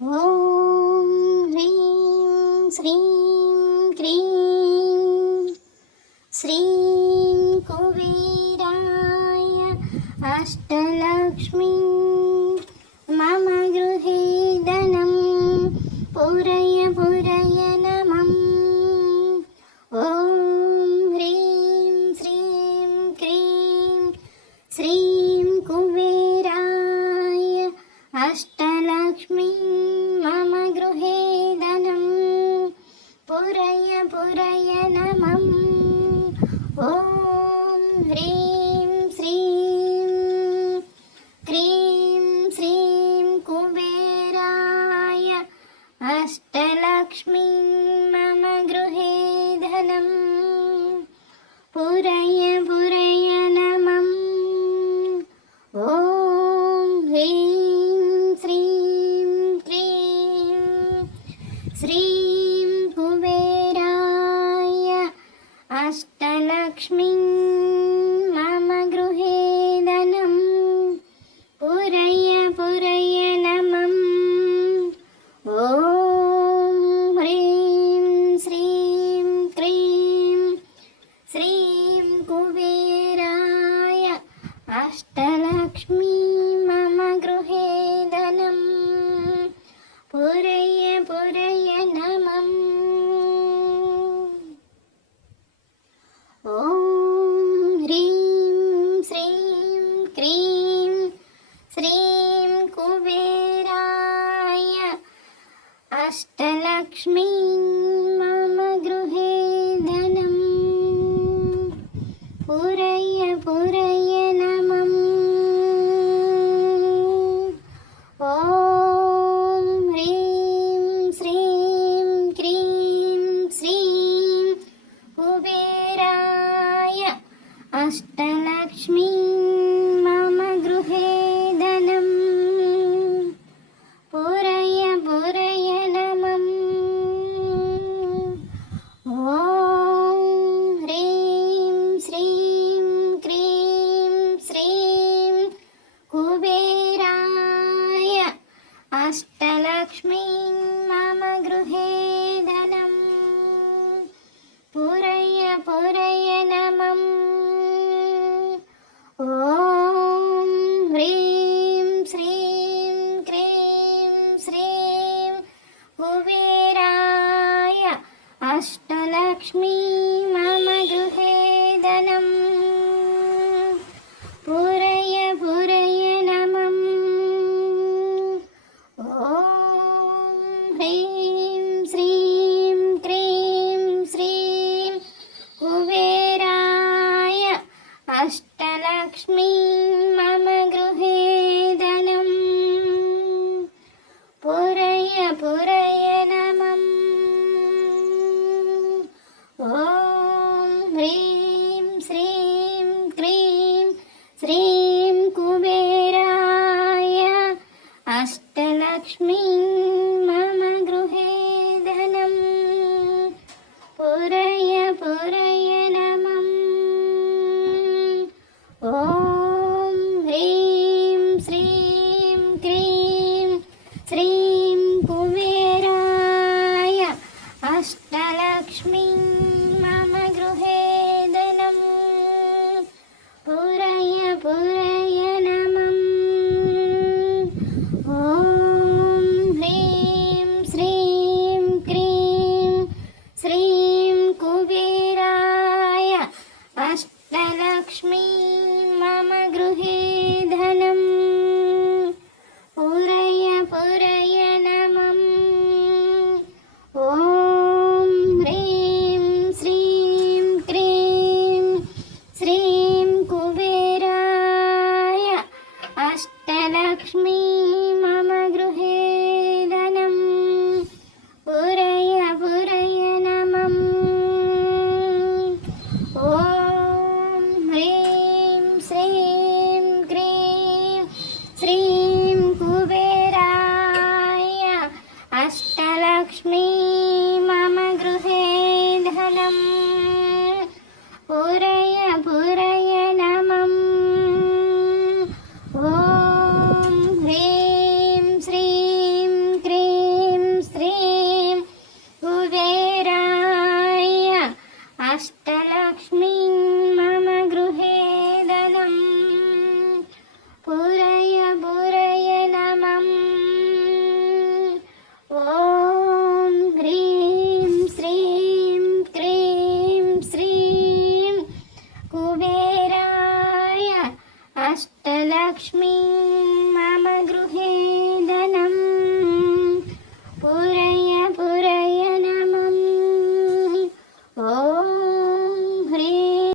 ॐ ह्रीं श्रीं क्रीं श्रीं कुबेराय अष्टलक्ष्मी मम गृहे धनं पूरय पूरय नमः। ॐ ह्रीं श्रीं क्रीं श्रीं कुबेराय अष्टलक्ष्मी मम गृहे धनं पूरय पूरय नमः। ॐ ह्रीं श्रीं क्रीं श्रीं कुबेराय अष्टलक्ष्मी मम गृहे धनं पूरय पूरय नमः। ॐ ह्रीं श्रीं क्रीं श्रीं कुबेराय अष्टलक्ष्मी मम गृहे धनं पूरय पूरय नमः। ॐ ह्रीं श्रीं क्रीं श्रीं कुबेराय अष्टलक्ष्मी मम गृहे धनं पूरय पूरय नमः। ॐ ह्रीं श्रीं क्रीं श्रीं कुबेराय अष्टलक्ष्मी मम गृहे धनं पूरय पूरय नमः। ॐ ह्रीं श्रीं क्रीं श्रीं कुबेराय अष्टलक्ष्मी मम गृहे धनं पूरय पूरय नमः। ॐ ह्रीं श्रीं क्रीं श्रीं कुबेराय अष्टलक्ष्मी मम गृहे धनं पूरय पूरय नमः। ॐ ह्रीं श्रीं क्रीं श्रीं कुबेराय अष्टलक्ष्मी मम गृहे धनं पूरय पूरय नमः। ॐ ह्रीं श्रीं क्रीं श्रीं कुबेराय अष्टलक्ष्मी मम गृहे धनं पूरय पूरय नमः। ॐ ह्रीं श्रीं क्रीं श्रीं कुबेराय अष्टलक्ष्मी